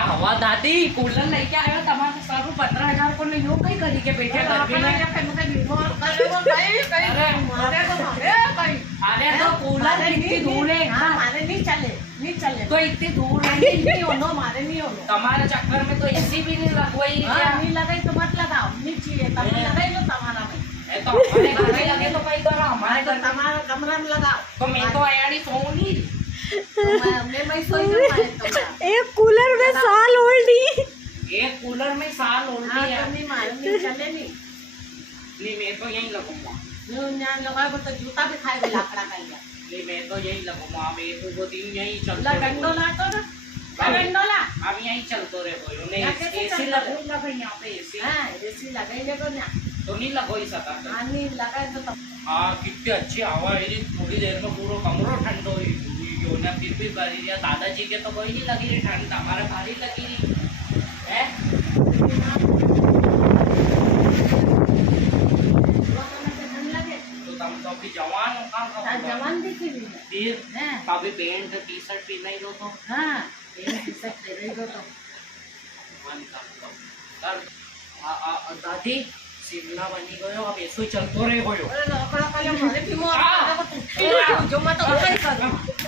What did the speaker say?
क्या हवा दादी कूलर लेके आयो તમારે સારું 15,000 को नहीं हो कहीं करी के बैठे घर में अरे तो कूलर इतनी दूर है हाँ मारे नहीं चले तो इतनी दूर है नहीं होनो मारे नहीं होनो तुम्हारे चक्कर में तो एसी भी नहीं लगवाई क्या नहीं लगाई तो मत लगाओ नहीं चाहिए तब लगाई लो तुम्हारा में तो हमारे घर में लगे तो कहीं करो हमारे घर तुम्हारा कमरा में लगाओ तो मैं तो आयाड़ी सोऊंगी मैं सोई जाऊँ एक कूलर में साल ओल्ड ही एक कूलर में साल ओल्ड हाँ है तो नहीं मारे नहीं चले नहीं मैं तो यही लगूंगा यहाँ लगाए तो जूता भी खाएगा लाकड़ा का लिया नहीं मैं तो यही लगूंगा अब एक दो दिन यही चलते ला डंडोला तो ना डंडोला अब यही चलते रहे कोई नहीं यहाँ कैसे एसी चलते लगूंगा भाई यहाँ पे एसी हाँ एसी लगाएंगे तो ना तो नहीं लगो ही सका पानी लगाए तो हाँ कितनी अच्छी हवा है थोड़ी देर में पूरा कमरो ठंडो होना फिर भी करी दिया दादाजी के तो कोई नहीं लगी रही ठंड हमारे भारी लगी रही है तो तुम तो अभी जवान हो काम जवान दिखी भी फिर है कभी पैंट टी शर्ट पहना ही दो तो हाँ टी शर्ट पहन दो तो दादी शिमला बनी गयो अब ऐसे चलतो रहे गयो अरे लकड़ा का जो मारे भी मोर जो मत तो कहीं करो